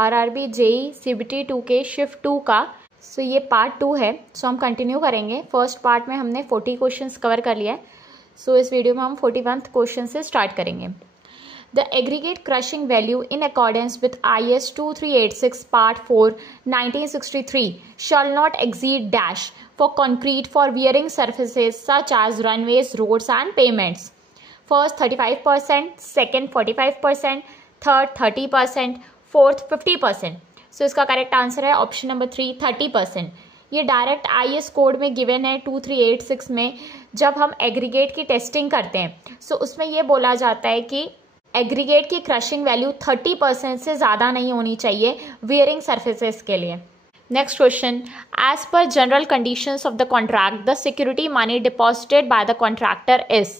RRB JEE CBT 2 के shift 2 का। सो ये पार्ट 2 है। सो हम कंटिन्यू करेंगे। फर्स्ट पार्ट में हमने 40 क्वेश्चंस कवर कर लिया है। सो इस वीडियो में हम 41th क्वेश्चन से स्टार्ट करेंगे। The aggregate crushing value in accordance with IS 2386 Part 4 1963 shall not exceed dash for concrete for wearing surfaces such as runways, roads and pavements. First 35%, second 45%, third 30%, fourth 50%. So इसका correct answer है option number 3 30%. ये direct IS code में given है 2386 में। जब हम aggregate की testing करते हैं सो उसमें ये बोला जाता है कि एग्रीगेट की क्रशिंग वैल्यू 30% से ज़्यादा नहीं होनी चाहिए वियरिंग सर्फेसेस के लिए। Next question, as per general conditions of the contract the security money deposited by the contractor is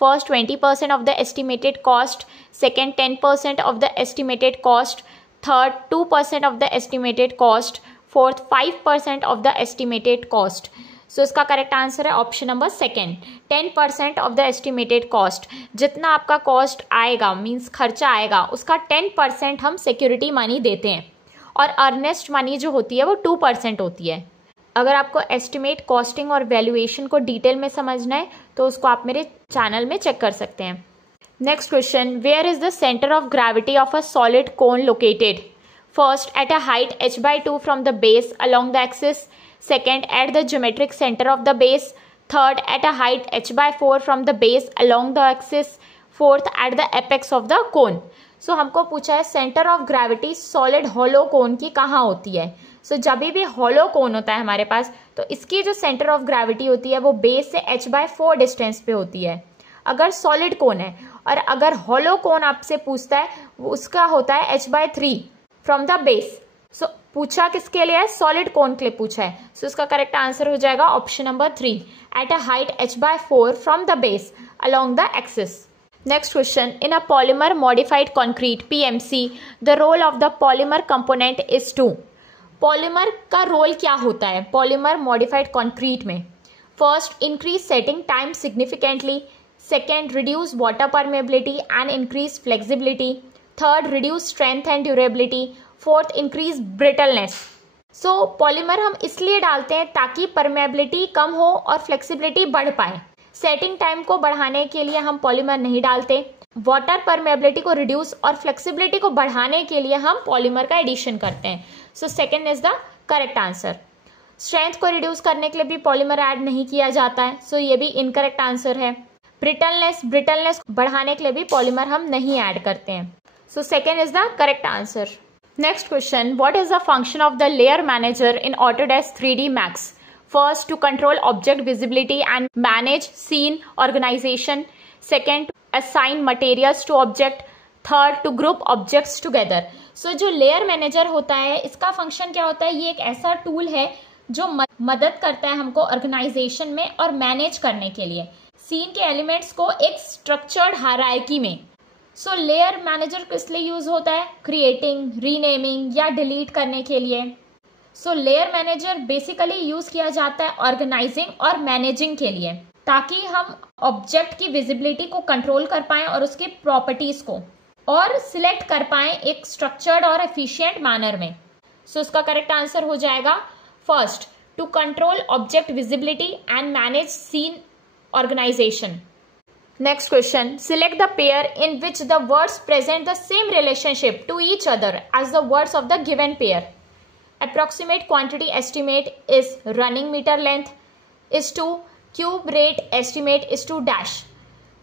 first 20% of the estimated cost, second 10% of the estimated cost, third 2% of the estimated cost, fourth 5% of the estimated cost. So इसका correct answer है option number second 10% of the estimated cost. जितना आपका cost आएगा means खर्चा आएगा उसका 10% हम security money देते हैं और अर्नेस्ट मनी जो होती है वो 2% होती है। अगर आपको एस्टिमेट कॉस्टिंग और वैल्यूएशन को डिटेल में समझना है तो उसको आप मेरे चैनल में चेक कर सकते हैं। Next question, where is the centre of gravity of a solid cone located? First at a height h/2 from the base along the axis, second at the geometric center of the base, third at a height h/4 from the base along the axis, fourth at the apex of the cone. So हमको पूछा है centre of gravity solid hollow cone की कहाँ होती है। सो जब भी hollow कोन होता है हमारे पास तो इसकी जो सेंटर ऑफ ग्रेविटी होती है वो बेस से h/4 डिस्टेंस पे होती है अगर सॉलिड कोन है, और अगर हॉलो कोन आपसे पूछता है उसका होता है h/3 फ्रॉम द बेस। सो पूछा किसके लिए है? सॉलिड कोन के लिए पूछा है। सो इसका करेक्ट आंसर हो जाएगा option number 3 at a height h/4 from the base along the axis. Next question, in a polymer modified concrete PMC the role of the polymer component is to. Polymer का role क्या होता है polymer modified concrete में? First increase setting time significantly, second reduce water permeability and increase flexibility, third reduce strength and durability, fourth increase brittleness. So polymer हम इसलिए डालते हैं ताकि परमेबिलिटी कम हो और फ्लेक्सिबिलिटी बढ़ पाए। सेटिंग टाइम को बढ़ाने के लिए हम पॉलीमर नहीं डालते। वाटर परमेबिलिटी को रिड्यूस और फ्लेक्सिबिलिटी को बढ़ाने के लिए हम पॉलीमर का एडिशन करते हैं। So second is the correct answer. Strength को रिड्यूस करने के लिए भी पॉलीमर ऐड नहीं किया जाता है। सो ये भी इनकरेक्ट आंसर है। ब्रिटलनेस बढ़ाने के लिए भी पॉलीमर हम नहीं ऐड करते हैं। So second is the correct answer. Next question, what is the function of the layer manager in Autodesk 3D Max? First, to control object visibility and manage scene organization. Second, to assign materials to object. Third, to group objects together. So जो layer manager होता है इसका function क्या होता है? ये एक ऐसा tool है जो मदद करता है हमको organization में और manage करने के लिए scene के elements को एक structured hierarchy में। सो लेयर मैनेजर किस लिए यूज होता है? क्रिएटिंग, रीनेमिंग या डिलीट करने के लिए। सो लेयर मैनेजर बेसिकली यूज किया जाता है ऑर्गेनाइजिंग और मैनेजिंग के लिए ताकि हम ऑब्जेक्ट की विजिबिलिटी को कंट्रोल कर पाएं और उसकी प्रॉपर्टीज को और सिलेक्ट कर पाएं एक स्ट्रक्चर्ड और एफिशिएंट मैनर में। सो इसका करेक्ट आंसर हो जाएगा first to control object visibility and manage scene organisation. Next question, select the pair in which the words present the same relationship to each other as the words of the given pair. Approximate quantity estimate is running meter length is to cube rate estimate is to dash.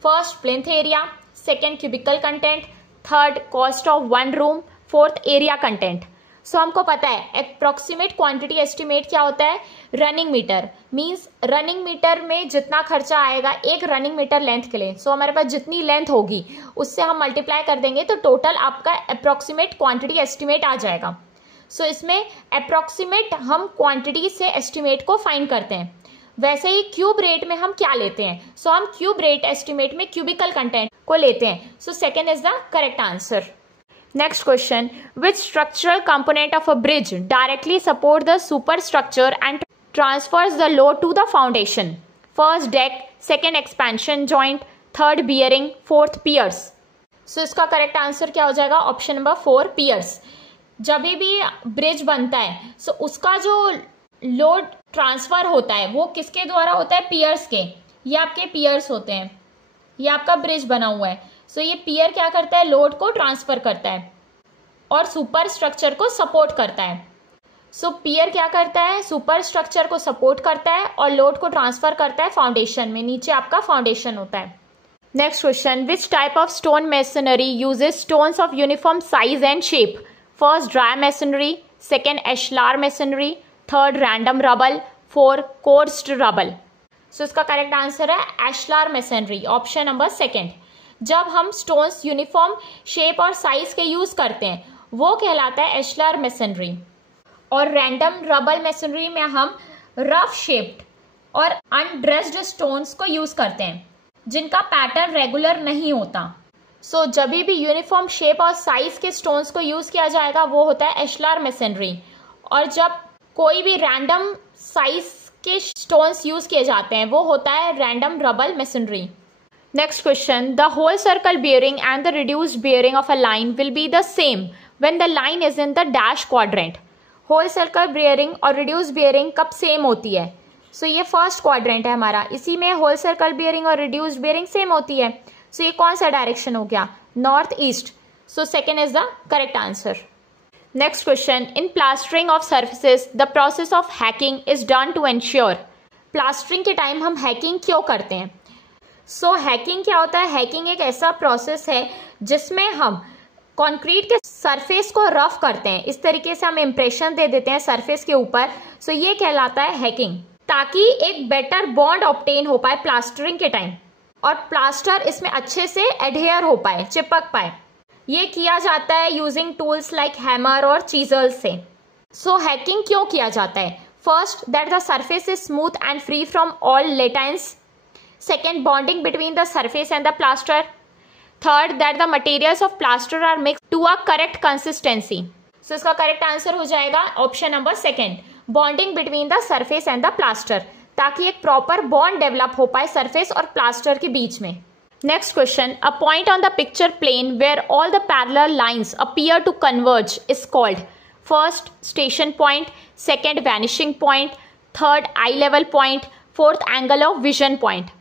First plinth area, second cubicle content, third cost of one room, fourth area content. So हमको पता है approximate quantity estimate क्या होता है? Running metre means running metre में जितना खर्चा आएगा एक रनिंग मीटर लेंथ के लिए। सो हमारे पास जितनी लेंथ होगी उससे हम मल्टीप्लाई कर देंगे तो टोटल आपका अप्रोक्सीमेट क्वांटिटी एस्टिमेट आ जाएगा। सो इसमें अप्रोक्सीमेट हम क्वांटिटी से एस्टिमेट को फाइंड करते हैं। वैसे ही क्यूब रेट में हम क्या लेते हैं? सो हम क्यूब रेट एस्टिमेट में क्यूबिकल कंटेंट को लेते हैं। So second is the correct answer. Next question, which structural component of a bridge directly support the superstructure and transfers the load to the foundation? First deck, second expansion joint, third bearing, fourth piers. So इसका correct answer क्या हो जाएगा? Option number 4 piers. जब भी bridge बनता है सो उसका जो लोड ट्रांसफर होता है वो किसके द्वारा होता है, पियर्स के। ये आपके पियर्स होते हैं, ये आपका ब्रिज बना हुआ है। सो ये पियर क्या करता है, लोड को ट्रांसफर करता है और सुपर स्ट्रक्चर को सपोर्ट करता है। सो पियर क्या करता है, सुपर स्ट्रक्चर को सपोर्ट करता है और लोड को ट्रांसफर करता है फाउंडेशन में। नीचे आपका फाउंडेशन होता है। Next question, which type of stone masonry uses stones of uniform size and shape? First dry masonry, second ashlar masonry, third random rubble, four coursed rubble. So इसका correct answer है ashlar masonry, option number second. जब हम stones uniform shape और size के use करते हैं वो कहलाता है एशलार मेसनरी। और रैंडम रबल मेसनरी में हम रफ शेप्ड और अनड्रेस्ड स्टोन्स को यूज करते हैं जिनका पैटर्न रेगुलर नहीं होता। सो जब भी यूनिफॉर्म शेप और साइज के स्टोन्स को यूज किया जाएगा वो होता है एशलार मेसनरी। और जब कोई भी रैंडम साइज के स्टोन्स यूज किए जाते हैं वो होता है random rubble masonry. Next question, the whole circle bearing and the reduced bearing of a line will be the same when the line is in the dash quadrant. Whole circle bearing और reduced bearing कब same होती है? So ये first quadrant है हमारा, इसी में whole circle bearing और reduced bearing सेम होती है। सो ये कौन सा डायरेक्शन हो गया, north east. So second is the correct answer. Next question, in plastering of surfaces the process of hacking is done to ensure. Plastering के time हम हैकिंग क्यों करते हैं? सो हैकिंग क्या होता है, हैकिंग एक ऐसा प्रोसेस है जिसमें हम कंक्रीट के सरफेस को रफ करते हैं, इस तरीके से हम इंप्रेशन दे देते हैं सरफेस के ऊपर। सो ये कहलाता है हैकिंग, ताकि एक बेटर बॉन्ड ऑब्टेन हो पाए प्लास्टरिंग के टाइम और प्लास्टर इसमें अच्छे से एडहेयर हो पाए, चिपक पाए। ये किया जाता है यूजिंग टूल्स लाइक हैमर और चीजल्स से। सो हैकिंग क्यों किया जाता है? First, that the surface is smooth and free from all laitance. Second, bonding between the surface and the plaster. Third, that the materials of plaster are mixed to a correct consistency. So इसका correct answer हो जाएगा option number second, bonding between the surface and the plaster, ताकि एक proper bond develop हो पाए surface और plaster के बीच में। Next question, a point on the picture plane where all the parallel lines appear to converge is called. First, station point, second, vanishing point, third, eye level point, fourth, angle of vision point.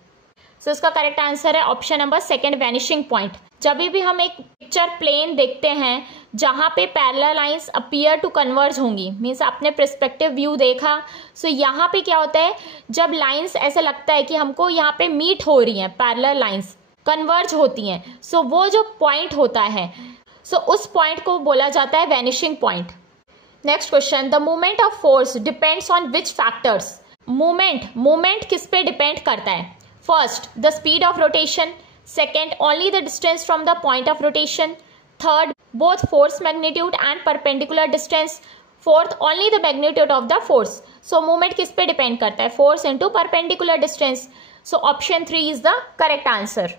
So इसका correct answer है option number second, vanishing point. जब भी हम एक picture plane देखते हैं जहां पे parallel lines appear to converge होंगी, मीन्स आपने पर्सपेक्टिव व्यू देखा। सो यहाँ पे क्या होता है, जब लाइंस ऐसा लगता है कि हमको यहाँ पे मीट हो रही हैं, पैरेलल लाइंस कन्वर्ज होती हैं, सो वो जो पॉइंट होता है सो उस पॉइंट को बोला जाता है vanishing point. Next question, the movement of force depends on which factors. Movement किस पे डिपेंड करता है? First, the speed of rotation. Second, only the distance from the point of rotation. Third, both force magnitude and perpendicular distance. Fourth, only the magnitude of the force. So movement किस पे depend करता है? Force into perpendicular distance. So option 3 is the correct answer.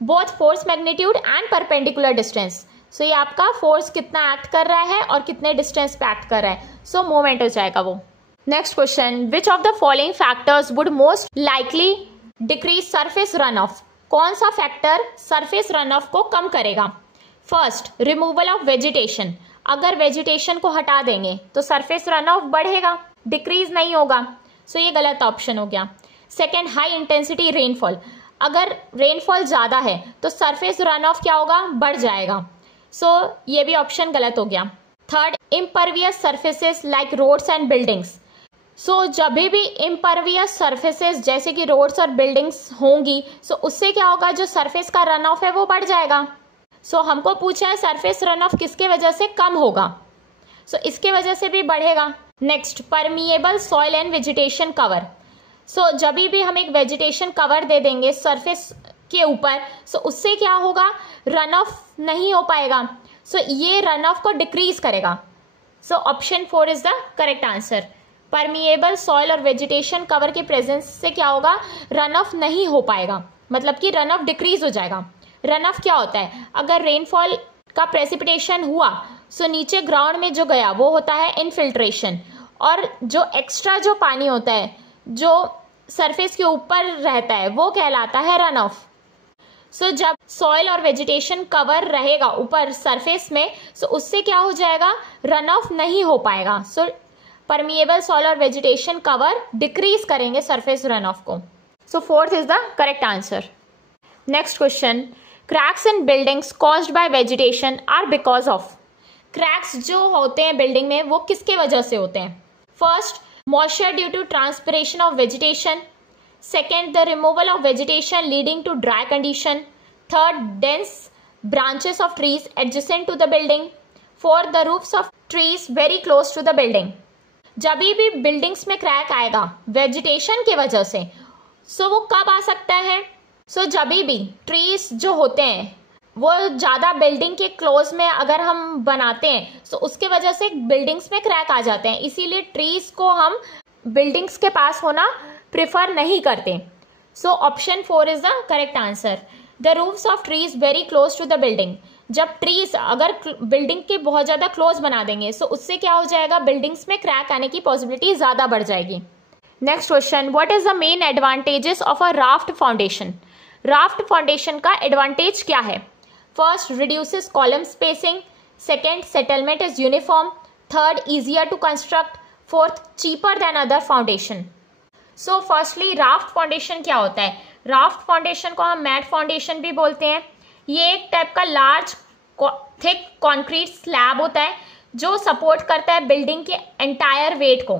Both force magnitude and perpendicular distance. So ये आपका force कितना act कर रहा है और कितने डिस्टेंस पे एक्ट कर रहा है, सो मूवमेंट हो जाएगा वो। Next question, which of the following factors would most likely decrease surface run of. कौन सा फैक्टर सरफेस रन ऑफ को कम करेगा? First, removal of vegetation. अगर वेजिटेशन को हटा देंगे तो सरफेस रन ऑफ बढ़ेगा, डिक्रीज नहीं होगा। सो ये गलत ऑप्शन हो गया। Second, high intensity rainfall. अगर रेनफॉल ज्यादा है तो सरफेस रन ऑफ क्या होगा, बढ़ जाएगा। सो ये भी ऑप्शन गलत हो गया। Third, impervious surfaces like roads and buildings. So जब भी इम्परवियस सर्फेसेस जैसे कि रोड्स और बिल्डिंग्स होंगी सो उससे क्या होगा, जो सरफेस का रन ऑफ है वो बढ़ जाएगा। सो हमको पूछा है सरफेस रन ऑफ किसके वजह से कम होगा, सो इसके वजह से भी बढ़ेगा। Next, permeable soil and vegetation cover. So जब भी हम एक वेजिटेशन कवर दे देंगे सरफेस के ऊपर सो उससे क्या होगा, रन ऑफ नहीं हो पाएगा। सो ये रन ऑफ को डिक्रीज करेगा। सो option 4 is the correct answer. Permeable soil और वेजिटेशन कवर के प्रेजेंस से क्या होगा, रन ऑफ नहीं हो पाएगा, मतलब कि रन ऑफ डिक्रीज हो जाएगा। रन ऑफ क्या होता है, अगर रेनफॉल का प्रेसिपिटेशन हुआ सो नीचे ग्राउंड में जो गया वो होता है इनफिल्ट्रेशन, और जो एक्स्ट्रा जो पानी होता है जो सरफेस के ऊपर रहता है वो कहलाता है रन ऑफ। सो जब सॉइल और वेजिटेशन कवर रहेगा ऊपर सरफेस में, सो उससे क्या हो जाएगा, रन ऑफ नहीं हो पाएगा। सो परमिएबल सॉइल और वेजिटेशन कवर डिक्रीज करेंगे सरफेस रन ऑफ को। So fourth is the correct answer. Next question, cracks in buildings caused by vegetation are because of. Cracks जो होते हैं बिल्डिंग में वो किसके वजह से होते हैं? First, moisture due to transpiration of vegetation. Second, the removal of vegetation leading to dry condition. Third, dense branches of trees adjacent to the building. Fourth, the roofs of trees very close to the building. जब भी buildings में crack आएगा vegetation की वजह से, सो वो कब आ सकता है? सो जब भी ट्रीज जो होते हैं वो ज़्यादा बिल्डिंग के क्लोज में अगर हम बनाते हैं, सो उसके वजह से बिल्डिंग्स में क्रैक आ जाते हैं। इसीलिए ट्रीज को हम बिल्डिंग्स के पास होना प्रिफर नहीं करते। So option 4 is the correct answer. The roofs of trees very close to the building. जब ट्रीज अगर बिल्डिंग के बहुत ज़्यादा क्लोज बना देंगे, सो उससे क्या हो जाएगा, बिल्डिंग्स में क्रैक आने की पॉसिबिलिटी ज़्यादा बढ़ जाएगी। Next question, what is the main advantages of a raft foundation. Raft foundation का एडवांटेज क्या है? First, reduces column spacing. Second, settlement is uniform. Third, easier to construct. Fourth, cheaper than other foundation. So firstly raft foundation क्या होता है? Raft foundation को हम matte foundation भी बोलते हैं। ये एक टाइप का लार्ज थिक कंक्रीट स्लैब होता है जो सपोर्ट करता है बिल्डिंग के एंटायर वेट को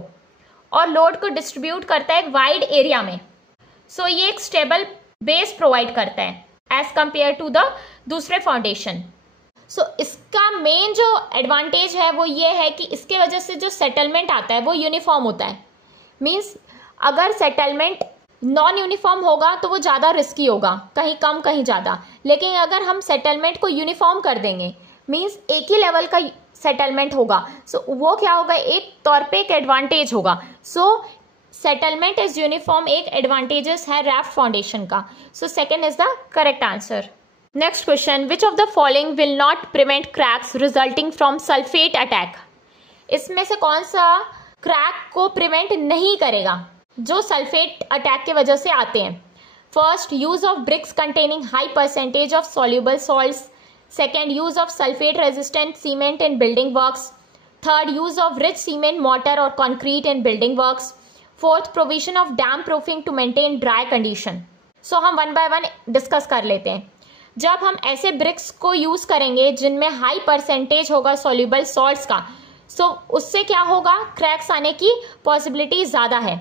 और लोड को डिस्ट्रीब्यूट करता है एक वाइड एरिया में। सो ये एक स्टेबल बेस प्रोवाइड करता है एज कंपेयर टू द दूसरे फाउंडेशन। सो इसका मेन जो एडवांटेज है वो ये है कि इसके वजह से जो सेटलमेंट आता है वो यूनिफॉर्म होता है। मीन्स अगर सेटलमेंट नॉन यूनिफॉर्म होगा तो वो ज़्यादा रिस्की होगा, कहीं कम कहीं ज़्यादा। लेकिन अगर हम सेटलमेंट को यूनिफॉर्म कर देंगे, मीन्स एक ही लेवल का सेटलमेंट होगा, सो वो क्या होगा, एक तौर पे एक एडवांटेज होगा। सो सेटलमेंट इज यूनिफॉर्म एक एडवांटेजेस है राफ्ट फाउंडेशन का। सो second is the correct answer. Next question, which of the following will not prevent cracks resulting from sulphate attack. इसमें से कौन सा क्रैक को प्रिवेंट नहीं करेगा जो सल्फेट अटैक की वजह से आते हैं? First, use of bricks containing high percentage of soluble salts. Second, use of sulphate resistant cement in building works. Third, use of rich cement mortar और concrete in building works. Fourth, provision of damp proofing to maintain dry condition. So हम one by one discuss कर लेते हैं। जब हम ऐसे BRICS को use करेंगे जिनमें हाई परसेंटेज होगा सॉल्युबल सॉल्ट्स का, सो उससे क्या होगा, क्रैक्स आने की पॉसिबिलिटी ज़्यादा है।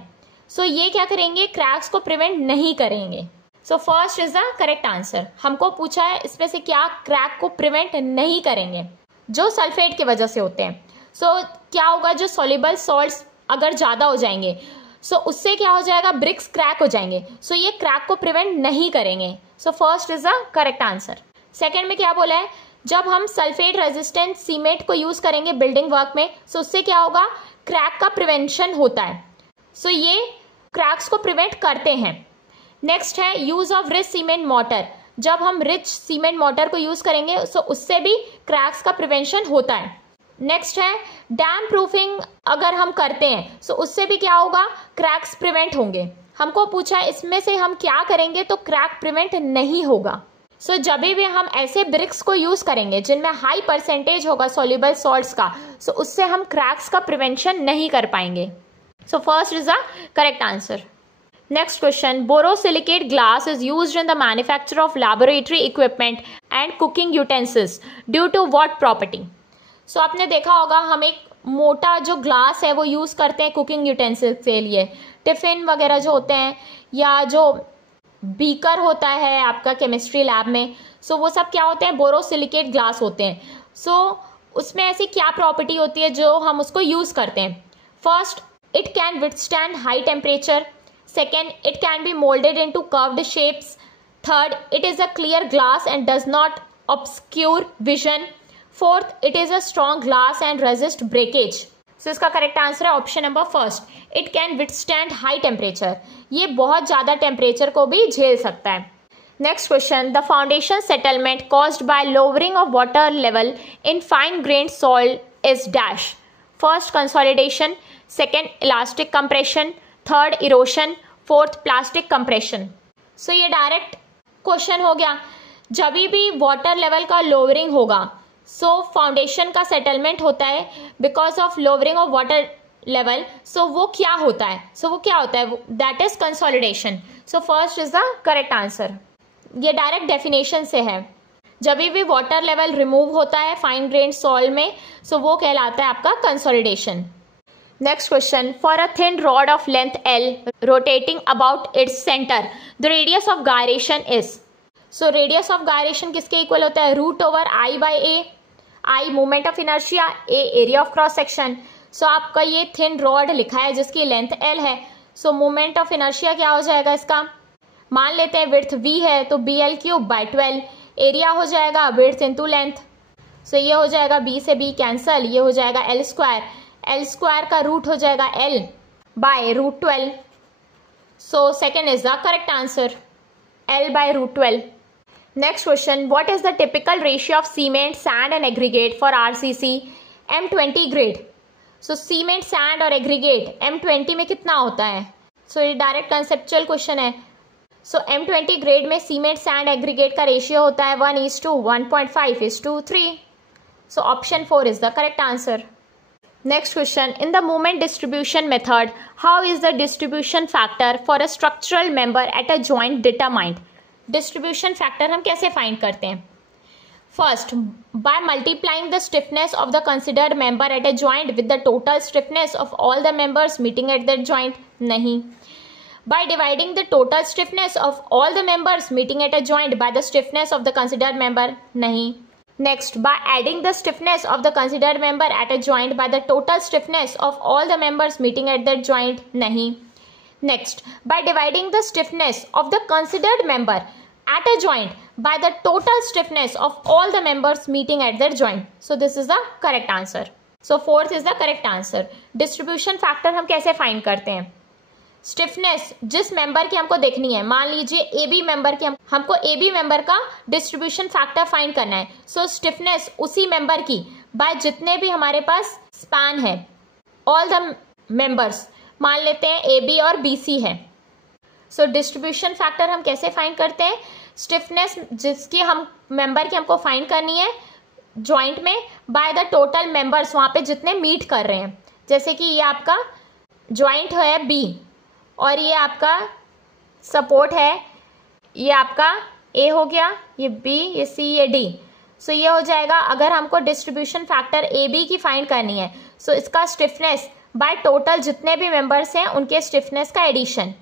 सो ये क्या करेंगे, क्रैक्स को प्रिवेंट नहीं करेंगे। सो first is the correct answer. हमको पूछा है इसमें से क्या क्रैक को प्रिवेंट नहीं करेंगे जो सल्फेट की वजह से होते हैं। सो क्या होगा, जो सॉल्युबल सॉल्ट्स अगर ज़्यादा हो जाएंगे, सो उससे क्या हो जाएगा, ब्रिक्स क्रैक हो जाएंगे। सो ये क्रैक को प्रिवेंट नहीं करेंगे। सो first is the correct answer. Second में क्या बोला है, जब हम सल्फेट रेजिस्टेंट सीमेंट को यूज करेंगे बिल्डिंग वर्क में, सो उससे क्या होगा, क्रैक का प्रिवेंशन होता है। सो ये क्रैक्स को प्रिवेंट करते हैं। नेक्स्ट है use of rich cement mortar. जब हम रिच सीमेंट मोर्टर को यूज करेंगे, सो उससे भी क्रैक्स का प्रिवेंशन होता है। नेक्स्ट है डैम प्रूफिंग, अगर हम करते हैं सो उससे भी क्या होगा, क्रैक्स प्रिवेंट होंगे। हमको पूछा है इसमें से हम क्या करेंगे तो क्रैक प्रिवेंट नहीं होगा। सो जब भी हम ऐसे ब्रिक्स को यूज करेंगे जिनमें हाई परसेंटेज होगा सॉल्युबल सॉल्ट्स का, सो उससे हम क्रैक्स का प्रिवेंशन नहीं कर पाएंगे। So first is the correct answer. Next question, borosilicate glass is used in the manufacture of laboratory equipment and cooking utensils due to what property. So आपने देखा होगा हम एक मोटा जो ग्लास है वो यूज करते हैं कुकिंग यूटेंसिल्स के लिए। टिफिन वगैरह जो होते हैं या जो बीकर होता है आपका केमिस्ट्री लैब में, सो वो सब क्या होते हैं, बोरोसिलिकेट ग्लास होते हैं। सो उसमें ऐसी क्या प्रॉपर्टी होती है जो हम उसको यूज करते हैं? First, it can withstand high temperature. Second, it can be molded into curved shapes. Third, it is a clear glass and does not obscure vision. Fourth, it is a strong glass and resist breakage. So इसका correct answer है option number first, it can withstand high temperature. ये बहुत ज़्यादा temperature को भी झेल सकता है। Next question, the foundation settlement caused by lowering of water level in fine grained soil is dash. First, consolidation. Second, elastic compression. Third, erosion. Fourth, plastic compression. So ये direct question हो गया। जब भी वाटर लेवल का lowering होगा सो foundation का settlement होता है because of lowering of water level. So वो क्या होता है, that is consolidation. So first is the correct answer. ये डायरेक्ट डेफिनेशन से है, जब भी वाटर लेवल रिमूव होता है फाइन ग्रेन सॉइल में सो वो कहलाता है आपका consolidation. Next question, for a thin rod of length L rotating about its centre the radius of gyration is. So radius of gyration किसके इक्वल होता है, root over I by A, I moment of inertia, A area of cross section. So आपका ये thin rod लिखा है जिसकी length L है, सो moment of inertia क्या हो जाएगा इसका, मान लेते हैं विड्थ V है तो BL³ बाई 12, एरिया हो जाएगा विड्थ इंटू लेंथ। सो ये हो जाएगा B से B कैंसल, ये हो जाएगा L स्क्वायर का रूट हो जाएगा L by root 12। So second is the correct answer, L by root 12। Next question, what is the typical ratio of cement sand and aggregate for RCC M20 grade. So cement sand और aggregate M20 में कितना होता है, so ये direct conceptual question है। सो M20 grade में cement sand aggregate का ratio होता है 1:1.5:3। सो option 4 is the correct answer. Next question, in the moment distribution method how is the distribution factor for a structural member at a joint determined. Distribution factor हम कैसे find करते हैं, first by multiplying the stiffness of the considered member at a joint with the total stiffness of all the members meeting at that joint, नहीं। By dividing the total stiffness of all the members meeting at a joint by the stiffness of the considered member, नहीं। Next, by adding the stiffness of the considered member at a joint by the total stiffness of all the members meeting at that joint, नहीं। Next, by dividing the stiffness of the considered member at a joint by the total stiffness of all the members meeting at that joint. So this is the correct answer. So fourth is the correct answer. Distribution factor हम कैसे find करते हैं, stiffness जिस member की हमको देखनी है, मान लीजिए ए बी मेंबर की, हमको ए बी मेंबर का डिस्ट्रीब्यूशन फैक्टर फाइंड करना है। सो स्टिफनेस उसी मेंबर की बाय जितने भी हमारे पास स्पैन है, ऑल द मेंबर्स, मान लेते हैं ए बी और बी सी है। सो डिस्ट्रीब्यूशन फैक्टर हम कैसे फाइंड करते हैं, स्टिफनेस जिसकी हम मेंबर की हमको फाइंड करनी है जॉइंट में बाय द टोटल मेंबर्स वहाँ पे जितने मीट कर रहे हैं। जैसे कि ये आपका जॉइंट है बी और ये आपका सपोर्ट है, ये आपका ए हो गया, ये बी, ये सी, ये डी। सो ये हो जाएगा, अगर हमको डिस्ट्रीब्यूशन फैक्टर ए बी की फाइंड करनी है सो इसका स्टिफनेस बाय टोटल जितने भी मेंबर्स हैं उनके स्टिफनेस का addition.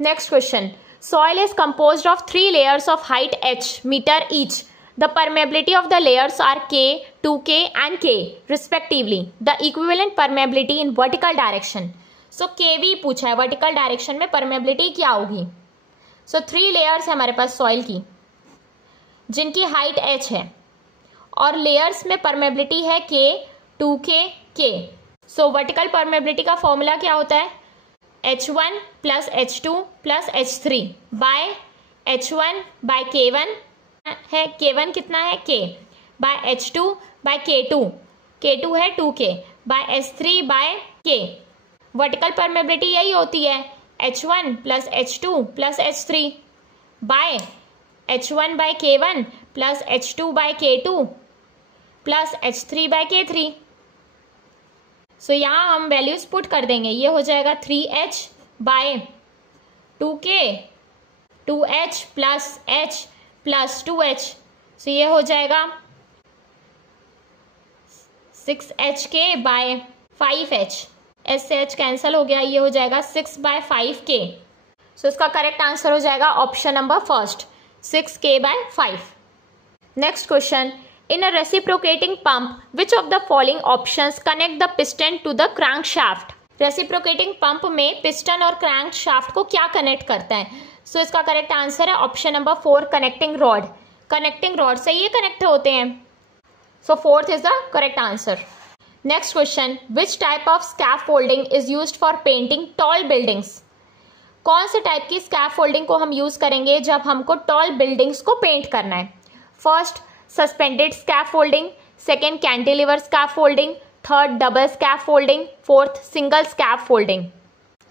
Next question, soil is composed of 3 layers of height h metre each. The permeability of the layers are K, 2K and K respectively. The equivalent permeability in vertical direction. So KV पूछा है, vertical direction में permeability क्या होगी। सो 3 layers है हमारे पास soil की जिनकी height h है और लेयर्स में परमेबिलिटी है K, 2K, K। सो वर्टिकल परमेबिलिटी का फॉर्मूला क्या होता है, H1 plus H2 plus H3 by H1 by K1 है, K1 कितना है K, bye H2 by K2, K2 है 2K by H3 by K। Vertical permeability यही होती है H1 plus H2 plus H3 by H1 by K1 plus H2 by K2 plus H3 by K3। So यहाँ हम values put कर देंगे, ये हो जाएगा 3H by 2K, 2H plus H plus 2H। So ये हो जाएगा 6HK बाय 5H, एच से एच कैंसिल हो गया, ये हो जाएगा 6 बाय 5K। सो इसका करेक्ट आंसर हो जाएगा option number first, 6K by 5। Next question, in a reciprocating pump which of the following options connect the piston to the crankshaft. Reciprocating pump में piston और क्रैंक शाफ्ट को क्या connect करता है। So इसका correct answer है option number 4, connecting rod. Connecting rod से ये कनेक्ट होते हैं। So fourth is the correct answer. Next question, which type of scaffolding is used for painting tall buildings. कौन से टाइप की स्कैफोल्डिंग को हम यूज करेंगे जब हमको टॉल बिल्डिंग्स को पेंट करना है। First suspended scaffolding, second cantilever scaffolding, third double scaffolding, fourth single scaffolding.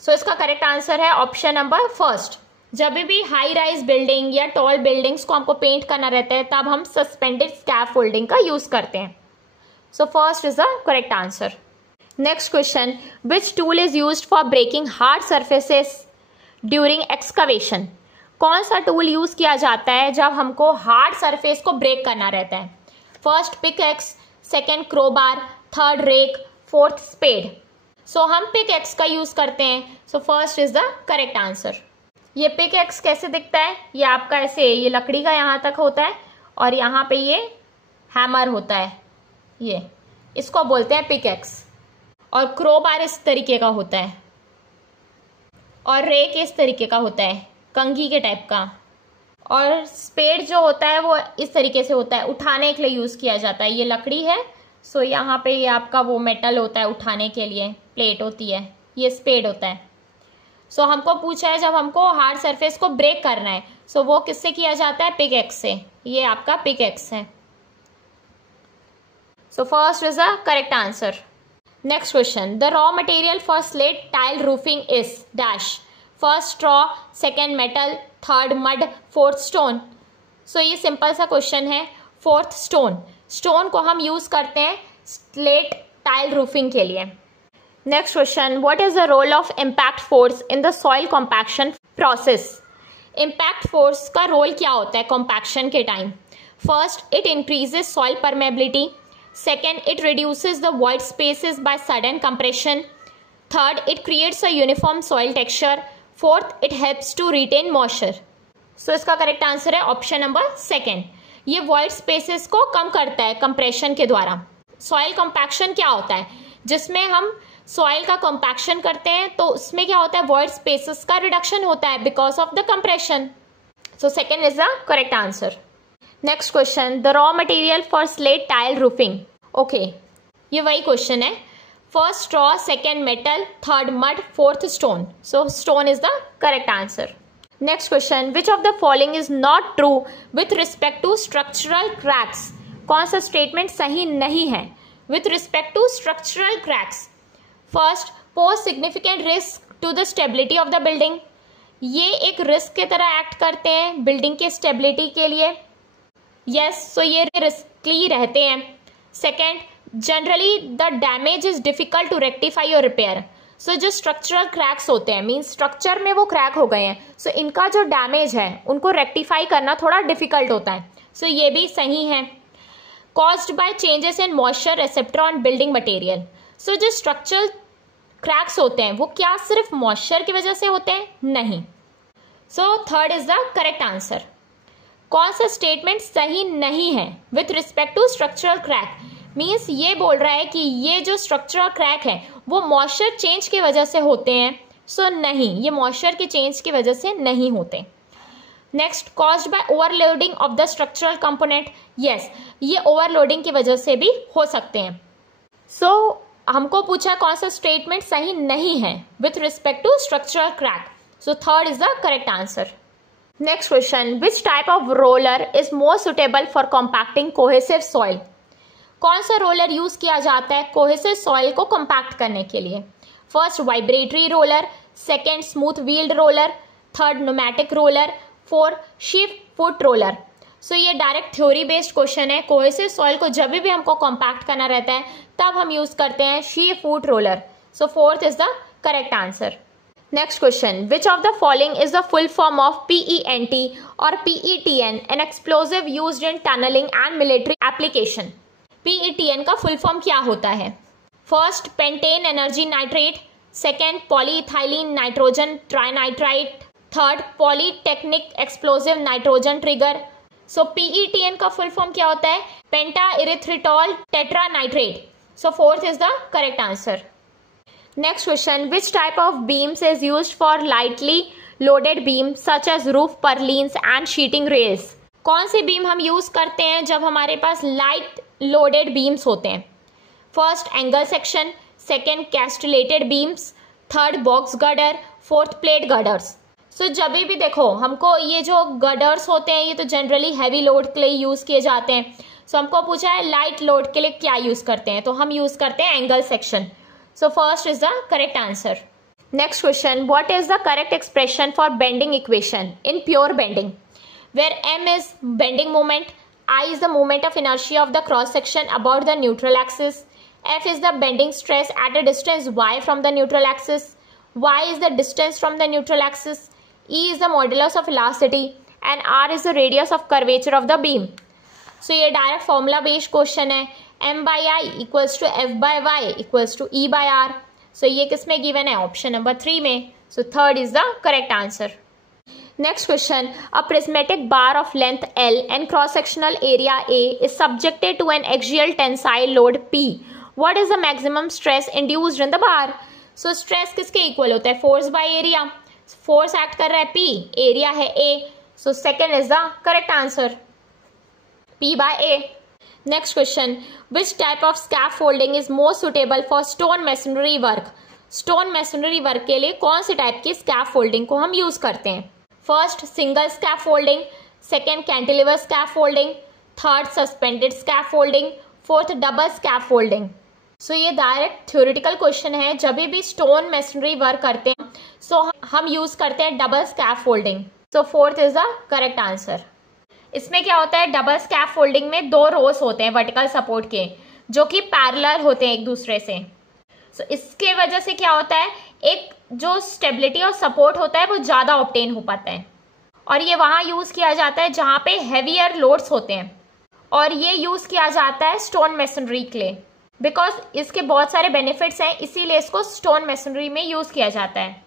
So इसका करेक्ट आंसर है ऑप्शन नंबर फर्स्ट, जब भी हाई राइज बिल्डिंग या टॉल बिल्डिंग्स को हमको पेंट करना रहता है तब हम सस्पेंडेड स्कैफोल्डिंग का यूज करते हैं. So first is the correct answer. Next question, which tool is used for breaking hard surfaces during excavation. कौन सा टूल यूज किया जाता है जब हमको हार्ड सरफेस को ब्रेक करना रहता है. First pickaxe, second crowbar, third rake, fourth spade. So हम पिकएक्स का यूज करते हैं. So first is the correct answer. ये पिकएक्स कैसे दिखता है, ये आपका ऐसे ये लकड़ी का यहाँ तक होता है और यहाँ पे ये हैमर होता है, ये इसको बोलते हैं पिकएक्स. और क्रोबार इस तरीके का होता है और रेक इस तरीके का होता है, कंघी के टाइप का. और स्पेड जो होता है वो इस तरीके से होता है, उठाने के लिए यूज किया जाता है. ये लकड़ी है, सो यहाँ पे ये आपका वो मेटल होता है, उठाने के लिए प्लेट होती है, ये स्पेड होता है. सो हमको पूछा है जब हमको हार्ड सरफेस को ब्रेक करना है, सो वो किससे किया जाता है, पिकएक्स से. ये आपका पिकएक्स है. So first is the correct answer. Next question, the raw material for slate tile roofing is dash. First straw, second metal, third mud, fourth stone. So ये सिंपल सा क्वेश्चन है. फोर्थ स्टोन, स्टोन को हम use करते हैं slate tile roofing के लिए. Next question, what is the role of impact force in the soil compaction process. Impact force का रोल क्या होता है कॉम्पैक्शन के time. First, it increases soil permeability. Second, it reduces the void spaces by sudden compression. Third, it creates a uniform soil texture. Fourth, it helps to retain moisture. So इसका correct answer है option number second. ये void spaces को कम करता है compression के द्वारा. Soil compaction क्या होता है, जिसमें हम सॉइल का कंपैक्शन करते हैं तो उसमें क्या होता है, void spaces का रिडक्शन होता है because of the compression. So second is the correct answer. Next question, the raw material for slate tile roofing. Okay, ये वही क्वेश्चन है. First straw, second metal, third mud, fourth stone. So stone is the correct answer. Next question, which of the following is not true with respect to structural cracks. कौन सा statement सही नहीं है with respect to structural cracks. First, pose significant risk to the stability of the building. ये एक risk की तरह act करते हैं बिल्डिंग के स्टेबिलिटी के लिए. यस, सो ये रिस्कली रहते हैं. Second, generally the damage is difficult to rectify और रिपेयर. सो जो स्ट्रक्चरल क्रैक्स होते हैं, मीन्स स्ट्रक्चर में वो क्रैक हो गए हैं, सो इनका जो डैमेज है उनको रेक्टिफाई करना थोड़ा डिफिकल्ट होता है. सो ये भी सही है. Caused by changes in moisture receptor on building material. So जो स्ट्रक्चरल क्रैक्स होते हैं वो क्या सिर्फ मॉइस्चर की वजह से होते हैं, नहीं. So third is the correct answer. कौन सा स्टेटमेंट सही नहीं है with respect to structural crack. Means ये बोल रहा है कि ये जो स्ट्रक्चरल क्रैक है वो मॉइस्चर चेंज की वजह से होते हैं. सो नहीं, ये मॉइस्चर के चेंज की वजह से नहीं होते. Next, caused by overloading of the structural component. Yes, ये ओवरलोडिंग की वजह से भी हो सकते हैं. सो हमको पूछा कौन सा स्टेटमेंट सही नहीं है with respect to structural crack. So third is the correct answer. Next question, which type of roller is more suitable for compacting cohesive soil. कौन सा रोलर यूज किया जाता है कोहेसिव सॉइल को कॉम्पैक्ट करने के लिए. First, vibratory roller, second, smooth wheeled roller, third, pneumatic roller, fourth, sheep foot roller. So ये डायरेक्ट थ्योरी बेस्ड क्वेश्चन है. कोहेसिव सॉइल को जब भी हमको कॉम्पैक्ट करना रहता है तब हम यूज करते हैं sheep foot roller. So fourth is the correct answer. Next question, which of the following is the full form of PENT or PETN, an explosive used in tunneling and military application. PETN का full form क्या होता है. First, pentane energy nitrate. Second, polyethylene nitrogen trinitrate. Third, polytechnic explosive nitrogen trigger. So PETN का full form क्या होता है, pentaerythritol tetranitrate. So fourth is the correct answer. Next question, which type of beams is used for lightly loaded beams such as roof purlins and sheeting rails. कौन सी beam हम use करते हैं जब हमारे पास light loaded beams होते हैं. First, angle section, second, castellated beams, third, box girder, fourth, plate girders. So जब भी देखो हमको ये जो गर्डर्स होते हैं ये तो जनरली हैवी लोड के लिए यूज किए जाते हैं. सो हमको पूछा है लाइट लोड के लिए क्या यूज करते हैं, तो हम यूज करते हैं angle section. So first is the correct answer. Next question, what is the correct expression for bending equation in pure bending? Where m is bending moment, I is the moment of inertia of the cross section about the neutral axis, F is the bending stress at a distance y from the neutral axis, y is the distance from the neutral axis, E is the modulus of elasticity and R is the radius of curvature of the beam. So ये direct formula based question है. m by I equals to f by y equals to E by R. So ये किसमें given है? Option number 3 में. So third is the correct answer. Next question, a prismatic bar of length L and cross-sectional area A is subjected to an axial tensile load P. What is the maximum stress induced in the bar? So stress किसके equal होता है? Force by area. Force act कर रहा है P, area है A. So second is the correct answer, P by A. Next question, which type of scaffolding is most suitable for stone masonry work? Stone masonry work के लिए कौन सी type की scaffolding को हम यूज करते हैं? First single scaffolding, second cantilever scaffolding, third suspended scaffolding, fourth double scaffolding. So ये direct theoretical question है. जब भी स्टोन मैसनरी वर्क करते हैं सो हम यूज करते हैं double scaffolding. So fourth is the correct answer. इसमें क्या होता है? डबल स्कैफोल्डिंग में 2 रोस होते हैं वर्टिकल सपोर्ट के जो कि पैरेलल होते हैं एक दूसरे से. सो इसके वजह से क्या होता है? एक जो स्टेबिलिटी और सपोर्ट होता है वो ज़्यादा ऑब्टेन हो पाता है. और ये वहाँ यूज़ किया जाता है जहाँ पे हेवियर लोड्स होते हैं. और ये यूज़ किया जाता है स्टोन मैसनरी के लिए बिकॉज इसके बहुत सारे बेनिफिट्स हैं. इसीलिए इसको स्टोन मैसनरी में यूज़ किया जाता है.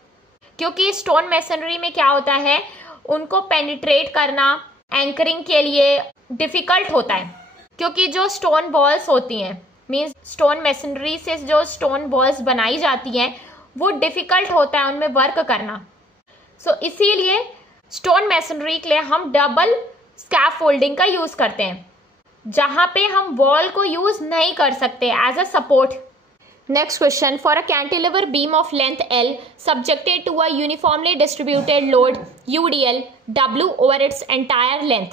क्योंकि स्टोन मैसनरी में क्या होता है? उनको पेनिट्रेट करना एंकरिंग के लिए डिफ़िकल्ट होता है. क्योंकि जो स्टोन वॉल्स होती हैं मीन्स स्टोन मैसनरी से जो स्टोन वॉल्स बनाई जाती हैं वो डिफ़िकल्ट होता है उनमें वर्क करना. सो इसीलिए स्टोन मैसनरी के लिए हम डबल स्कैफोल्डिंग का यूज़ करते हैं जहाँ पे हम वॉल को यूज़ नहीं कर सकते as a support. Next question, for a cantilever beam of length L subjected to a uniformly distributed load UDL W over its entire length.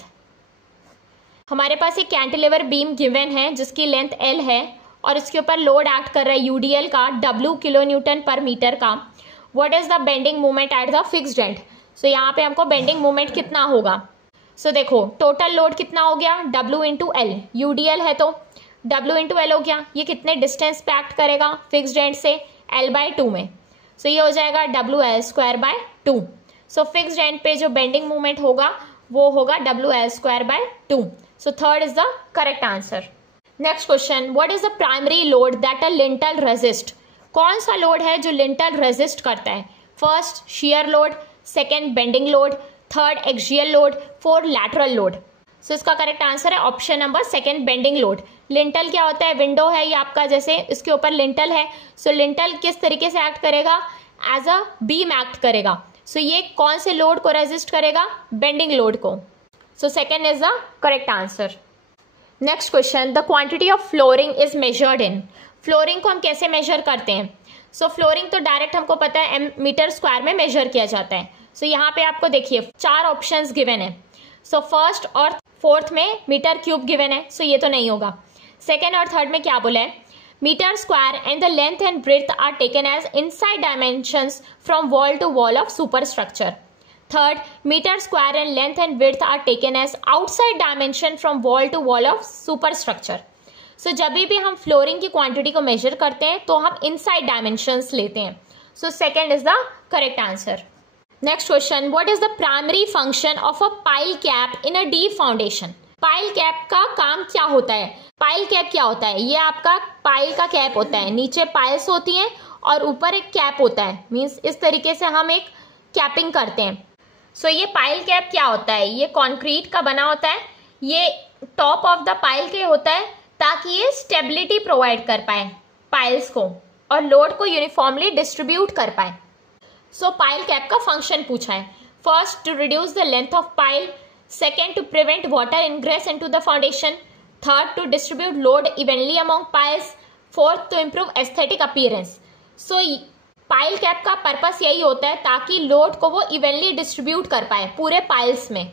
हमारे पास एक कैंटिलीवर बीम गिवन है जिसकी लेंथ L है और इसके ऊपर लोड एक्ट कर रहा है UDL का W किलो न्यूटन पर मीटर का. What is the bending moment at the fixed end? So यहाँ पे हमको बेंडिंग मोमेंट कितना होगा? सो देखो टोटल लोड कितना हो गया? W into L. UDL है तो W इंटू एल हो गया. ये कितने डिस्टेंस पे एक्ट करेगा फिक्स्ड एंड से? L/2 में. सो ये हो जाएगा WL²/2. सो फिक्स्ड एंड पे जो बेंडिंग मोमेंट होगा वो होगा WL²/2. So third is the correct answer. Next question, what is the primary load that a lintel resist? कौन सा लोड है जो लिंटल रेजिस्ट करता है? First shear load, second bending load, third axial load, fourth lateral load. So इसका correct answer है option number second bending load. Lintel क्या होता है? विंडो है ये आपका, जैसे इसके ऊपर लिंटल है. सो लिंटल किस तरीके से एक्ट करेगा? एज अ बीम एक्ट करेगा. सो ये कौन से लोड को रेजिस्ट करेगा? बेंडिंग लोड को. So second is the correct answer. Next question, the quantity of flooring is measured in. Flooring को हम कैसे मेजर करते हैं? सो फ्लोरिंग तो डायरेक्ट हमको पता है मीटर स्क्वायर में मेजर किया जाता है. सो यहाँ पे आपको देखिए 4 ऑप्शंस गिवन है. सो फर्स्ट और फोर्थ में मीटर क्यूब गिवन है. सो ये तो नहीं होगा. सेकेंड और थर्ड में क्या बोला है? Metre square and the length and breadth are taken as inside dimensions from wall to wall of superstructure. Third, meter square and length and width are taken as outside dimension from wall to wall of superstructure. So जब भी हम flooring की quantity को major करते हैं तो हम inside dimensions लेते हैं. So second is the correct answer. Next question, what is the primary function of a pile cap in a deep foundation? Pile cap का काम क्या होता है? पाइल कैप क्या होता है? ये आपका पाइल का कैप होता है. नीचे पाइल्स होती हैं और ऊपर एक कैप होता है. मीन्स इस तरीके से हम एक कैपिंग करते हैं. सो ये पाइल कैप क्या होता है? ये कंक्रीट का बना होता है. ये टॉप ऑफ द पाइल के होता है ताकि ये स्टेबिलिटी प्रोवाइड कर पाए पाइल्स को और लोड को यूनिफॉर्मली डिस्ट्रीब्यूट कर पाए. सो पाइल कैप का फंक्शन पूछा है. First, to reduce the length of pile. Second, to prevent water ingress into the foundation. Third, to distribute load evenly among piles. Fourth, to improve aesthetic appearance. So pile cap का purpose यही होता है ताकि load को वो evenly distribute कर पाए पूरे पाइल्स में.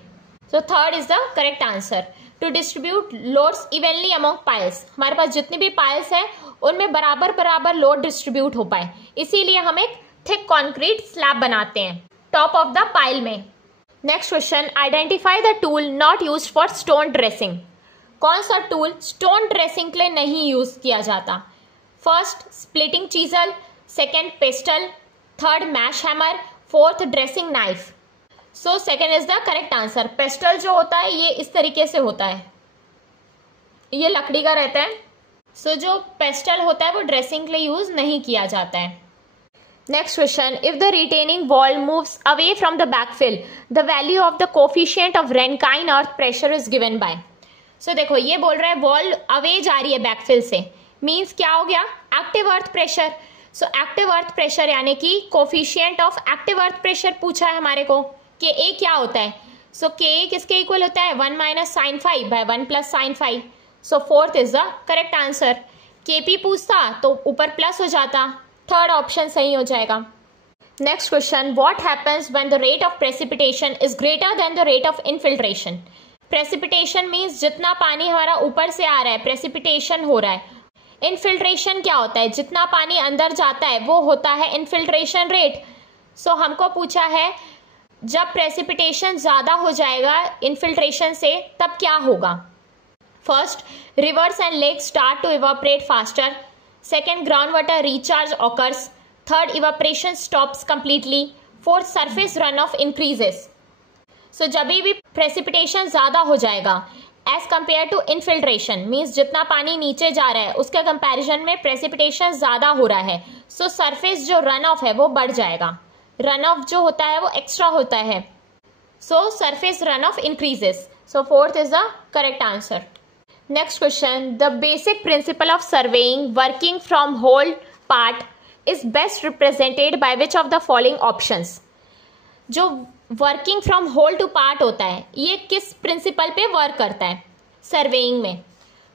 So third is the correct answer, to distribute loads evenly among piles. हमारे पास जितनी भी पाइल्स है उनमें बराबर बराबर लोड डिस्ट्रीब्यूट हो पाए. इसीलिए हम एक थिक कंक्रीट स्लैब बनाते हैं टॉप ऑफ द पाइल में। Next question, identify the tool not used for stone dressing. कौन सा टूल स्टोन ड्रेसिंग के लिए नहीं यूज किया जाता? First splitting chisel, second pestle, third mash hammer, fourth dressing knife. So second is the correct answer. Pestle जो होता है ये इस तरीके से होता है, ये लकड़ी का रहता है। सो जो पेस्टल होता है वो ड्रेसिंग के लिए यूज नहीं किया जाता है। Next question, if the retaining wall moves away from the backfill the value of the coefficient of Rankine earth pressure is given by. So देखो ये बोल रहा है वॉल अवे जा रही है बैकफिल से, मीन्स क्या हो गया? Active earth pressure. So active earth pressure यानी कि coefficient of active earth pressure पूछा है हमारे को कि ए क्या होता है। सो के किसके इक्वल होता है? 1 minus sine 5 by 1 plus sine 5। So fourth is the correct answer. KP पूछता तो ऊपर प्लस हो जाता, थर्ड ऑप्शन सही हो जाएगा। Next question, what happens when the rate of precipitation is greater than the rate of infiltration. Precipitation means जितना पानी हमारा ऊपर से आ रहा है प्रेसिपिटेशन हो रहा है। इनफिल्ट्रेशन क्या होता है? जितना पानी अंदर जाता है वो होता है इनफिल्ट्रेशन रेट। सो हमको पूछा है जब प्रेसिपिटेशन ज्यादा हो जाएगा इनफिल्ट्रेशन से तब क्या होगा? First, rivers and lake start to evaporate faster. Second, ground water recharge occurs. Third, evaporation stops completely. Fourth, surface run off increases. So जब भी प्रेसिपिटेशन ज्यादा हो जाएगा as compare to infiltration, means जितना पानी नीचे जा रहा है उसके कंपैरिजन में प्रेसिपिटेशन ज्यादा हो रहा है, सो सरफेस जो रन ऑफ है वो बढ़ जाएगा। रन ऑफ जो होता है वो एक्स्ट्रा होता है, so surface run off increases. So fourth is the correct answer. Next question, the basic principle of surveying working from whole part is best represented by which of the following options. जो working from whole to part होता है ये किस principal पे work करता है surveying में?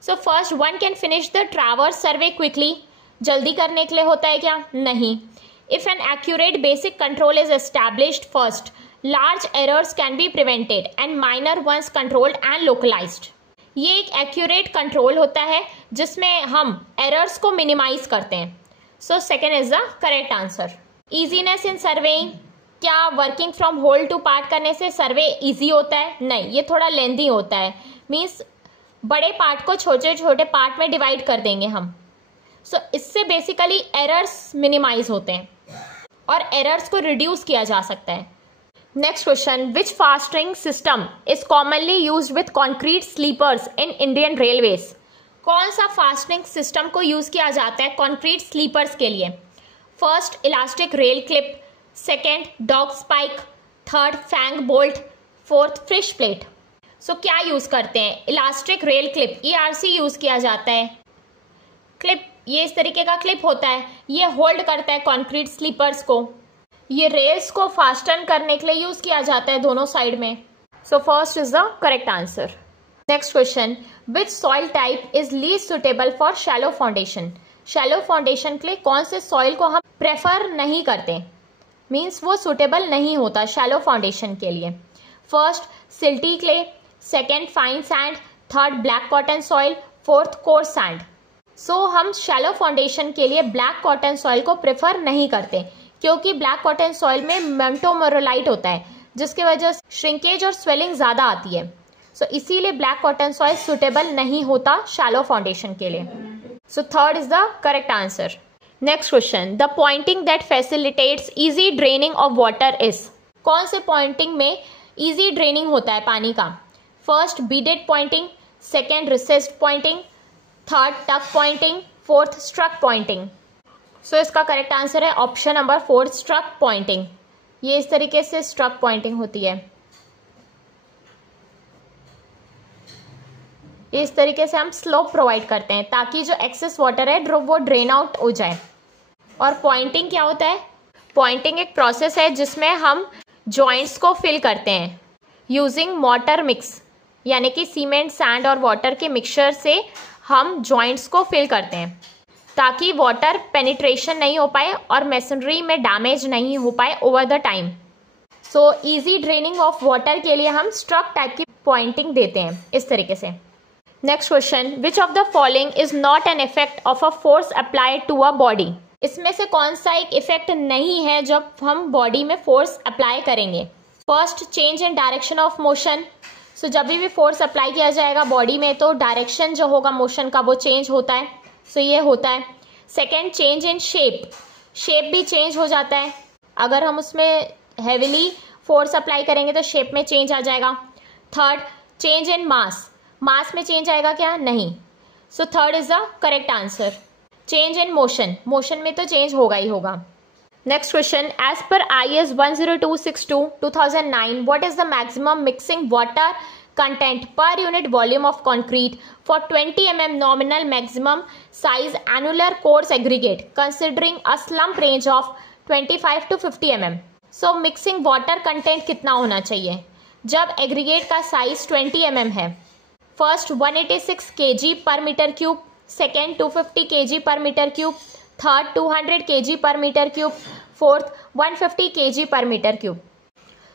So first, one can finish the traverse survey quickly. जल्दी करने के लिए होता है क्या? नहीं। If an accurate basic control is established, first large errors can be prevented and minor ones controlled and localised. ये एक एक्यूरेट कंट्रोल होता है जिसमें हम एरर्स को मिनिमाइज करते हैं। So second is the correct answer. Easiness in surveying, क्या working from whole to part करने से सर्वे इजी होता है? नहीं, ये थोड़ा लेंदी होता है। मीन्स बड़े पार्ट को छोटे छोटे पार्ट में डिवाइड कर देंगे हम। सो इससे बेसिकली एरर्स मिनिमाइज होते हैं और एरर्स को रिड्यूस किया जा सकता है। Next question, which fastening system is commonly used with concrete sleepers in Indian railways. कौन सा फास्टनिंग सिस्टम को यूज किया जाता है कॉन्क्रीट स्लीपर्स के लिए? First, elastic rail clip. Second, dog spike. Third, fang bolt. Fourth, fish plate. So क्या use करते हैं? Elastic rail clip, ERC use किया जाता है। क्लिप, ये इस तरीके का क्लिप होता है, ये होल्ड करता है कॉन्क्रीट स्लीपर्स को। ये रेल्स को फास्टन करने के लिए यूज किया जाता है दोनों साइड में। So first is the correct answer. Next question, which soil type is least suitable for shallow foundation. Shallow foundation के लिए कौन से सॉइल को हम प्रेफर नहीं करते? मीन्स वो सुटेबल नहीं होता शैलो फाउंडेशन के लिए। First, silty clay. Second, fine sand. Third, black cotton soil. Fourth, coarse sand. So हम शैलो फाउंडेशन के लिए ब्लैक कॉटन सॉइल को प्रेफर नहीं करते क्योंकि ब्लैक कॉटन सॉइल में मेंटोमोरोलाइट होता है जिसकी वजह से श्रिंकेज और स्वेलिंग ज्यादा आती है। सो इसीलिए ब्लैक कॉटन सॉइल सुटेबल नहीं होता शैलो फाउंडेशन के लिए। सो third is the correct answer. Next question, the Poynting that facilitates easy draining of water is. कौन से पॉइंटिंग में इजी ड्रेनिंग होता है पानी का? First, beaded pointing. Second, recessed pointing. Third, tuck pointing. Fourth, struck pointing. So इसका correct answer है option number 4, struck pointing. ये इस तरीके से स्ट्रक पॉइंटिंग होती है। इस तरीके से हम स्लोप प्रोवाइड करते हैं ताकि जो एक्सेस वाटर है वो ड्रेन आउट हो जाए। और पॉइंटिंग क्या होता है? पॉइंटिंग एक प्रोसेस है जिसमें हम जॉइंट्स को फिल करते हैं यूजिंग मॉर्टर मिक्स, यानी कि सीमेंट, सैंड और वाटर के मिक्सचर से हम जॉइंट्स को फिल करते हैं ताकि वाटर पेनिट्रेशन नहीं हो पाए और मेसनरी में डैमेज नहीं हो पाए over the time. So easy draining of water के लिए हम स्ट्रक टाइप की पॉइंटिंग देते हैं इस तरीके से। Next question, which of the following is not an effect of a force applied to a body. इसमें से कौन सा एक इफेक्ट नहीं है जब हम बॉडी में फोर्स अप्लाई करेंगे? First, change in direction of motion. So जब भी फोर्स अप्लाई किया जाएगा बॉडी में तो डायरेक्शन जो होगा मोशन का वो चेंज होता है, सो ये होता है। Second, change in shape, shape भी चेंज हो जाता है। अगर हम उसमें हैविली फोर्स अप्लाई करेंगे तो शेप में चेंज आ जाएगा। थर्ड, चेंज इन मास, मास में चेंज आएगा क्या? नहीं। So third is the correct answer. Change in motion, motion में तो चेंज होगा ही होगा। Next question, as per IS 10262/2009 what is the maximum mixing water content per unit volume of concrete for 20 mm nominal maximum size angular coarse aggregate considering a slump range of 25 to 50 mm। So mixing water content कितना होना चाहिए जब aggregate का size 20 mm है? First, 186 kg per metre cube. Second, 250 kg per metre cube. Third, 200 kg per metre cube. Fourth, 150 kg per metre cube.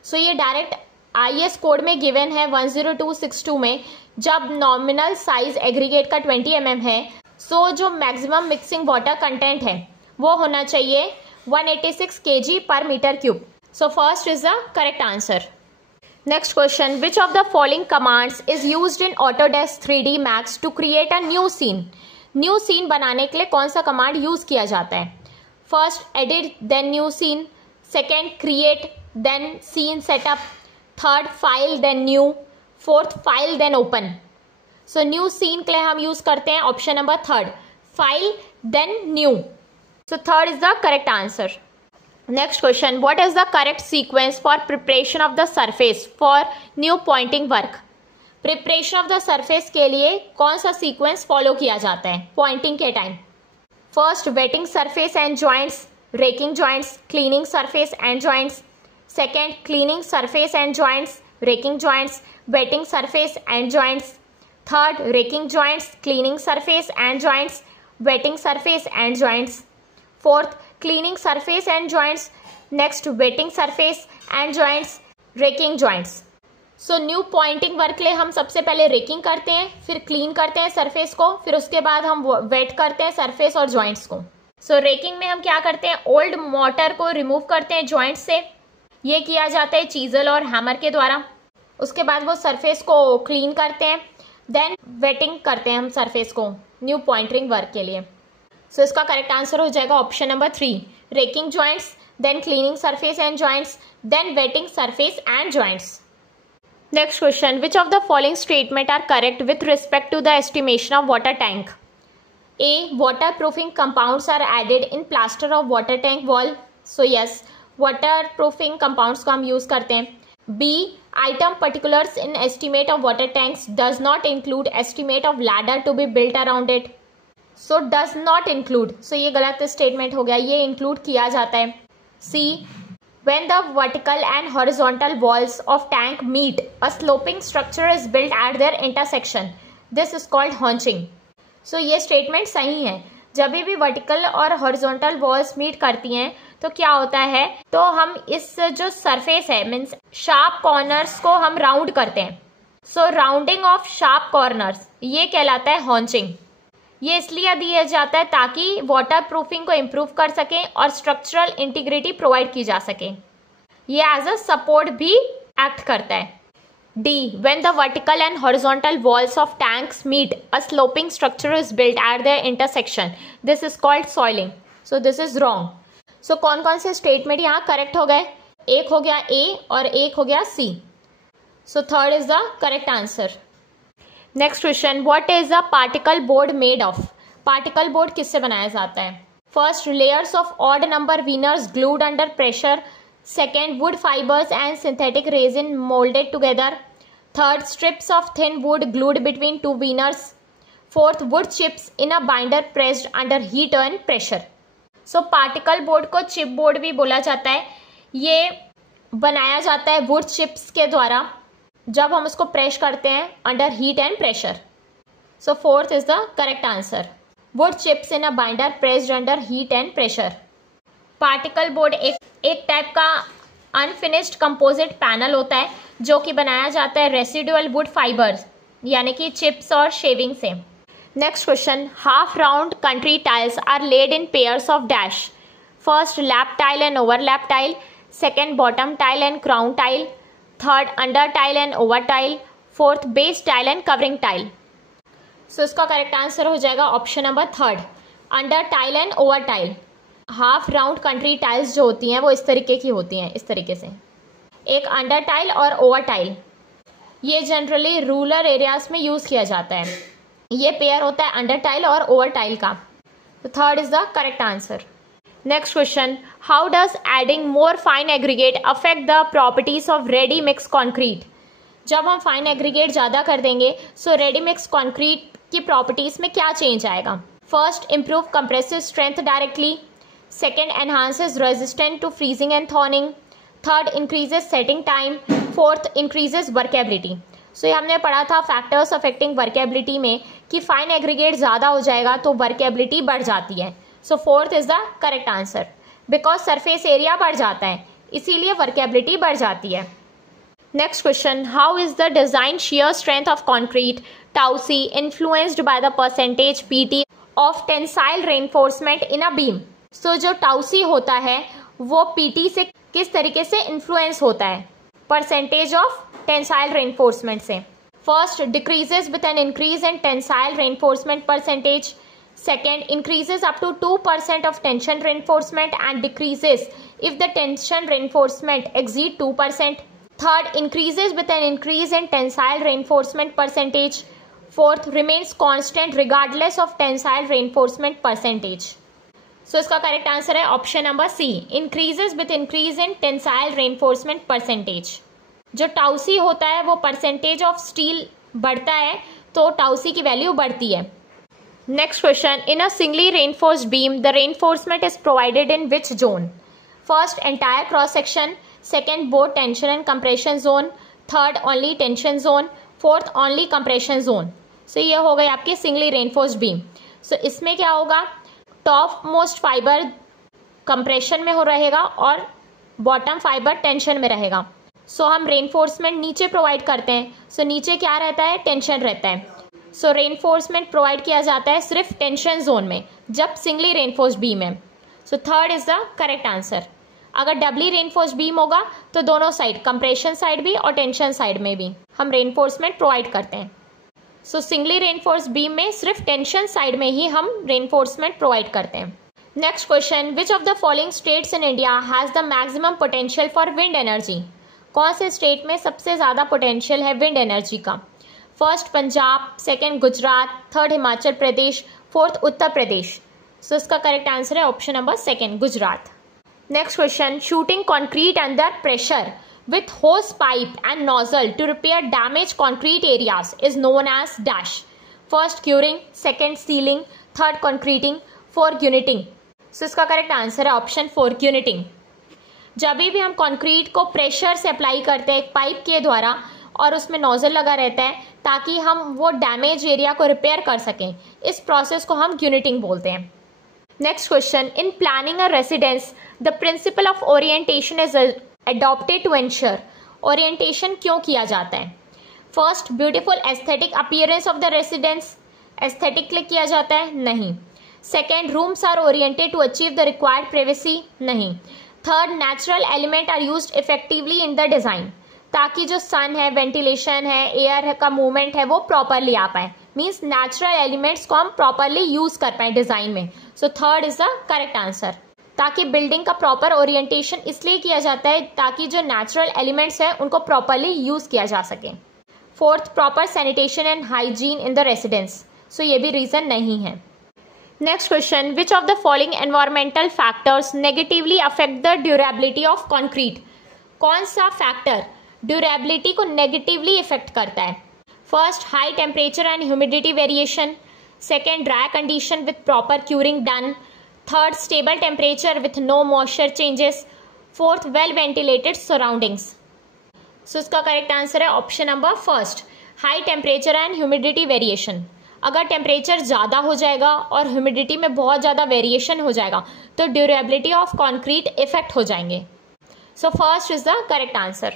सो ये direct IS code में given है 10262 में। जब नॉमिनल साइज एग्रीगेट का 20 mm है, सो जो मैक्सिमम मिक्सिंग वाटर कंटेंट है वो होना चाहिए 186 kg per metre cube. So first is the correct answer. Next question, which of the following commands is used in Autodesk 3D Max to create a new scene? New scene बनाने के लिए कौन सा command use किया जाता है? First, edit then new scene. Second, create then scene setup. Third, file then new. Fourth, file then open. So new scene के लिए हम यूज करते हैं option number third, file then new. So third is the correct answer. Next question, what is the correct sequence for preparation of the surface for new pointing work? Preparation of the surface के लिए कौन सा sequence follow किया जाता है Poynting के time? First, waiting surface and joints, racking joints, cleaning surface and joints. Second, cleaning surface and joints, racking joints, waiting surface and joints. Third, racking joints, cleaning surface and joints, waiting surface and joints. Fourth, cleaning surface and joints, next waiting surface and joints, racking joints. So new pointing work के लिए हम सबसे पहले racking करते हैं, फिर clean करते हैं सरफेस को, फिर उसके बाद हम वेट करते हैं सरफेस और जॉइंट्स को। सो रेकिंग में हम क्या करते हैं, ओल्ड मोटर को रिमूव करते हैं जॉइंट्स से। ये किया जाता है चीजल और हैमर के द्वारा। उसके बाद वो सरफेस को क्लीन करते हैं, देन वेटिंग करते हैं हम सरफेस को न्यू पॉइंटिंग वर्क के लिए। सो इसका करेक्ट आंसर हो जाएगा option number 3, raking joints, then cleaning surface and joints, then wetting surface and joints. Next question, which of the following statement are correct with respect to the estimation of water tank? A, waterproofing compounds are added in plaster of water tank wall. So yes, waterproofing compounds को हम use करते हैं। B, item particulars in estimate of water tanks does not include estimate of ladder to be built around it. So does not include, so ये गलत statement हो गया, ये include किया जाता है। C, when the vertical and horizontal walls of tank meet, a sloping structure is built at their intersection. This is called haunching. So ये statement सही है। जब भी वर्टिकल और हॉरिजॉन्टल वॉल्स मीट करती हैं तो क्या होता है, तो हम इस जो सरफेस है मीन्स शार्प कॉर्नर्स को हम राउंड करते हैं। सो राउंडिंग ऑफ शार्प कॉर्नर्स ये कहलाता है हॉन्चिंग। ये इसलिए दिया जाता है ताकि वाटर प्रूफिंग को इम्प्रूव कर सकें और स्ट्रक्चरल इंटीग्रिटी प्रोवाइड की जा सके। ये एज अ सपोर्ट भी एक्ट करता है। D, when the vertical and horizontal walls of tanks meet, a sloping structure is built at their intersection. This is called soiling. So this is wrong. So कौन कौन से statement यहाँ correct हो गए? एक हो गया A और एक हो गया C. So third is the correct answer. Next question, what is a particle board made of? Particle board किससे बनाया जाता है? First, layers of odd number veneers glued under pressure. Second, wood fibres and synthetic resin moulded together. Third, strips of thin wood glued between two veneers. Fourth, wood chips in a binder pressed under heat and pressure. So particle board को chipboard भी बोला जाता है। ये बनाया जाता है would chips के द्वारा जब हम उसको प्रेस करते हैं under heat and pressure. So fourth is the correct answer, would chips in a binder pressed under heat and pressure. Particle board एक टाइप का अनफिनिश्ड कंपोजिट पैनल होता है जो कि बनाया जाता है रेसिडुअल वुड फाइबर्स यानी कि चिप्स और शेविंग से। Next question, half round country tiles are laid in pairs of dash. First lap tile and overlap tile, second bottom tile and crown tile, third under tile and over tile, fourth base tile and covering tile. So इसका correct answer हो जाएगा option number third, under tile and over tile. Half round country tiles जो होती हैं वो इस तरीके की होती हैं, इस तरीके से, एक अंडर टाइल और ओवर टाइल. ये जनरली रूरल एरियाज में यूज किया जाता है. ये पेयर होता है अंडर टाइल और ओवर टाइल का. तो third is the correct answer. Next question, how does adding more fine aggregate affect the properties of ready mix concrete. जब हम फाइन एग्रीगेट ज़्यादा कर देंगे सो रेडी मिक्स कॉन्क्रीट की प्रॉपर्टीज में क्या चेंज आएगा. First, improve compressive strength directly. Second, enhances resistant to freezing and thawing. Third, increases setting time. Fourth, increases workability. So ये हमने पढ़ा था फैक्टर्स अफेक्टिंग वर्केबिलिटी में कि फाइन एग्रीगेट ज़्यादा हो जाएगा तो वर्केबिलिटी बढ़ जाती है. So fourth is the correct answer, because surface area बढ़ जाता है इसीलिए वर्केबिलिटी बढ़ जाती है. Next question, how is the design shear strength of concrete tausi influenced by the percentage PT of tensile reinforcement in a beam. सो जो टाउसी होता है वो PT से किस तरीके से इन्फ्लुएंस होता है, परसेंटेज ऑफ टेंसाइल रेनफोर्समेंट से. First, decreases with an increase in tensile reinforcement percentage. Second, increases up to 2% of tension reinforcement and decreases if the tension reinforcement exceed 2%. Third, increases with an increase in tensile reinforcement percentage. Fourth, remains constant regardless of tensile reinforcement percentage. So इसका correct answer है option number C, increases with increase in tensile reinforcement percentage. जो टाउसी होता है वो percentage of steel बढ़ता है तो टाउसी की वैल्यू बढ़ती है. Next question, in a singly reinforced beam the reinforcement is provided in which zone. First, entire cross section. Second, both tension and compression zone. Third, only tension zone. Fourth, only compression zone. So ये हो गई आपकी singly reinforced beam. सो इसमें क्या होगा, top most fibre compression में हो रहेगा और बॉटम फाइबर टेंशन में रहेगा. सो हम रेनफोर्समेंट नीचे प्रोवाइड करते हैं. सो नीचे क्या रहता है, टेंशन रहता है. सो रेनफोर्समेंट प्रोवाइड किया जाता है सिर्फ टेंशन जोन में जब सिंगली रेनफोर्स्ड बीम है. सो third is the correct answer. अगर डबली रेनफोर्स्ड बीम होगा तो दोनों साइड, कंप्रेशन साइड भी और टेंशन साइड में भी हम रेनफोर्समेंट प्रोवाइड करते हैं. सो सिंगली रेनफोर्स्ड बीम में सिर्फ टेंशन साइड में ही हम रेनफोर्समेंट प्रोवाइड करते हैं. Next question, which of the following states in India has the maximum potential for wind energy. कौन से स्टेट में सबसे ज़्यादा पोटेंशियल है विंड एनर्जी का. First, Punjab. Second, Gujarat. Third, Himachal Pradesh. Fourth, Uttar Pradesh. So इसका करेक्ट आंसर है option number second, Gujarat. Next question, shooting concrete under pressure with hose pipe and nozzle to repair damaged concrete areas is known as dash. First, curing. Second, sealing. Third, concreting. Fourth, uniting. So इसका correct answer है option 4, uniting. जब भी हम concrete को pressure से apply करते हैं एक पाइप के द्वारा और उसमें नोजल लगा रहता है ताकि हम वो डैमेज एरिया को रिपेयर कर सकें, इस प्रोसेस को हम यूनिटिंग बोलते हैं. Next question, in planning a residence the principle of orientation is adopted to ensure. Orientation क्यों किया जाता है. First, beautiful aesthetic appearance of the residence. Aesthetic लिए किया जाता है, नहीं. Second, rooms are oriented to achieve the required privacy, नहीं. Third, natural element are used effectively in the design, ताकि जो सन है, वेंटिलेशन है, एयर का मूवमेंट है वो प्रॉपरली आ पाए. मीन्स नेचुरल एलिमेंट्स को हम प्रॉपरली यूज कर पाए डिजाइन में. So third is the correct answer. ताकि बिल्डिंग का प्रॉपर ओरिएंटेशन इसलिए किया जाता है ताकि जो नेचुरल एलिमेंट्स हैं उनको प्रॉपरली यूज किया जा सके. Fourth, proper sanitation and hygiene in the residence. So ये भी रीजन नहीं है. Next question, which of the following environmental factors negatively affect the durability of concrete. कौन सा फैक्टर ड्यूरेबिलिटी को नेगेटिवली इफेक्ट करता है. First, high temperature and humidity variation. Second, dry condition with proper curing done. Third, stable temperature with no moisture changes. Fourth, well ventilated surroundings. So इसका correct answer है option number first, high temperature and humidity variation. अगर temperature ज़्यादा हो जाएगा और humidity में बहुत ज़्यादा वेरिएशन हो जाएगा तो ड्यूरेबिलिटी ऑफ कॉन्क्रीट इफेक्ट हो जाएंगे. सो first is the correct answer.